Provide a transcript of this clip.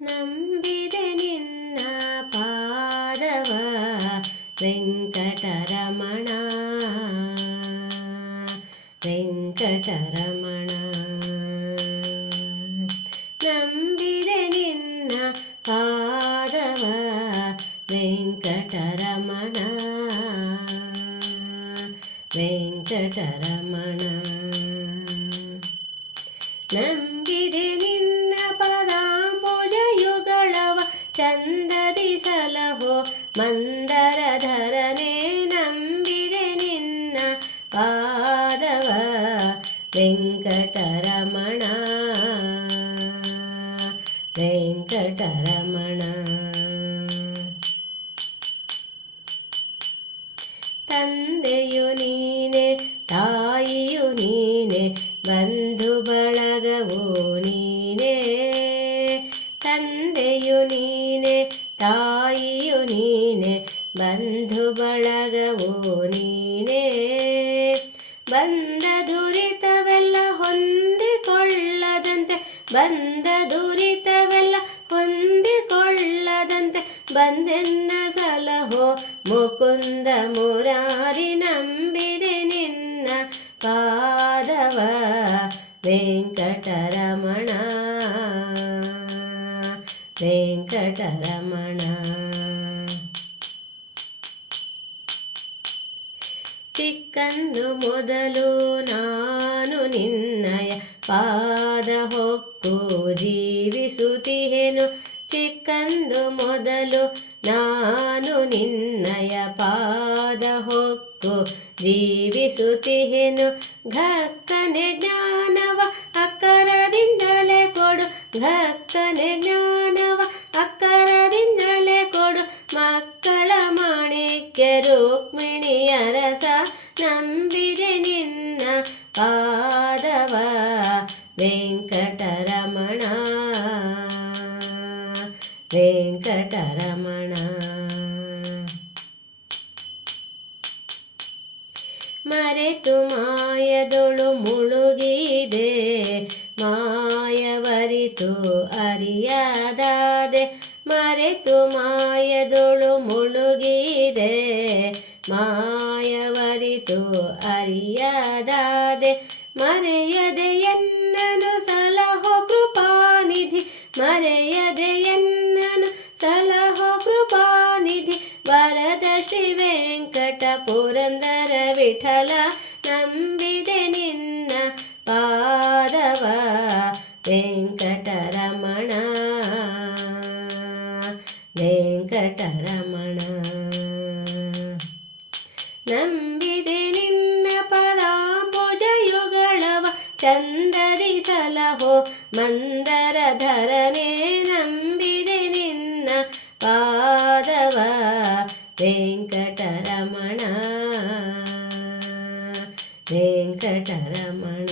ನಂಬಿದೆ ನಿನ್ನ ಪಾದವ ವೆಂಕಟರಮಣ ವೆಂಕಟರಮಣ. ನಂಬಿದೆ ನಿನ್ನ ಪಾದವ ವೆಂಕಟರಮಣ ವೆಂಕಟರಮಣ. ನಂಬಿದೆ ನಿನ್ನ ಪದಾಂಬುಜಯುಗಳವ ಚಂದದಿ ಸಲಹೋ ಮಂದರಧರನೇ. ನಂಬಿದೆ ನಿನ್ನ ಪಾದವ ವೆಂಕಟರಮಣ ವೆಂಕಟರಮಣ. ತಂದೆಯು ನೀನೆ ತಾಯಿಯು ನೀನೆ ಬಂಧು ಬಳಗವೋ ನೀನೆ. ತಂದೆಯು ನೀನೆ ತಾಯಿಯು ನೀನೆ ಬಂಧು ಬಳಗವೋ ನೀನೆ. ಬಂದ ದುರಿತವೆಲ್ಲ ಹೊಂದಿಕೊಳ್ಳದಂತೆ ಬಂದ ದುರಿತವೆಲ್ಲ ಹೊಂದಿಕೊಳ್ಳದಂತೆ ಬಂದೆನ್ನ ಸಲಹೋ ಮುಕುಂದ ಮುರಾರಿ. ನಂಬಿದೆ ನಿನ್ನ ಪಾದವ ವೆಂಕಟರಮಣ ವೆಂಕಟರಮಣ. ಚಿಕ್ಕಂದು ಮೊದಲು ನಾನು ನಿನ್ನಯ ಪಾದ ಹೊಕ್ಕು ಜೀವಿಸುತ್ತಿಹೆನು. ಚಿಕ್ಕಂದು ಮೊದಲು ನಾನು ನಿನ್ನಯ ಪಾದ ಹೊಕ್ಕು ಜೀವಿಸುತ್ತಿಹೆನು. ಘಕ್ಕನೆ ಜ್ಞಾನವ ಅಕ್ಕರದಿಂದಲೇ ಕೊಡು ಘಕ್ಕನೆ ಜ್ಞಾನವ ಅಕ್ಕರದಿಂದಲೇ ಕೊಡು. ಮಕ್ಕಳ ಮಾಣಿಕ್ಯ ರುಕ್ಮಿಣಿಯ ರಸ. ನಂಬಿದೆ ನಿನ್ನ ಪಾದವ ವೆಂಕಟರಮಣ ವೆಂಕಟರಮಣ. ಮರೆತು ಮಾಯದೊಳು ಮುಳುಗಿದೆ ಮಾಯವರಿತು ಅರಿಯದಾದೆ. ಮರೆತು ಮಾಯದೊಳು ಮುಳುಗಿದೆ ಮಾಯವರಿತು ಅರಿಯದಾದೆ. ಮರೆಯದೆ ಎನ್ನನು ಸಲಹೋ ಕೃಪಾನಿಧಿ ಮರೆಯದೆ ಎನ್ನನು ಸಲಹೋ ಕೃಪಾನಿಧಿ. ವರದ ಶ್ರೀ ವೆಂಕಟ ಪುರಂದರ ವಿಠಲ. ನಂಬಿದೆ ನಿನ್ನ ಪಾದವ ವೆಂಕಟರಮಣ ವೆಂಕಟರಮಣ. ನಂಬಿದೆ ನಿನ್ನ ಪದಾಂಬುಜಯುಗಳವ ಚಂದದಿ ಸಲಹೋ ಮಂದರಧರನೇ. ನಂಬಿದೆ ನಿನ್ನ ಪಾದವ ವೆಂಕಟರಮಣ ವೆಂಕಟರಮಣ.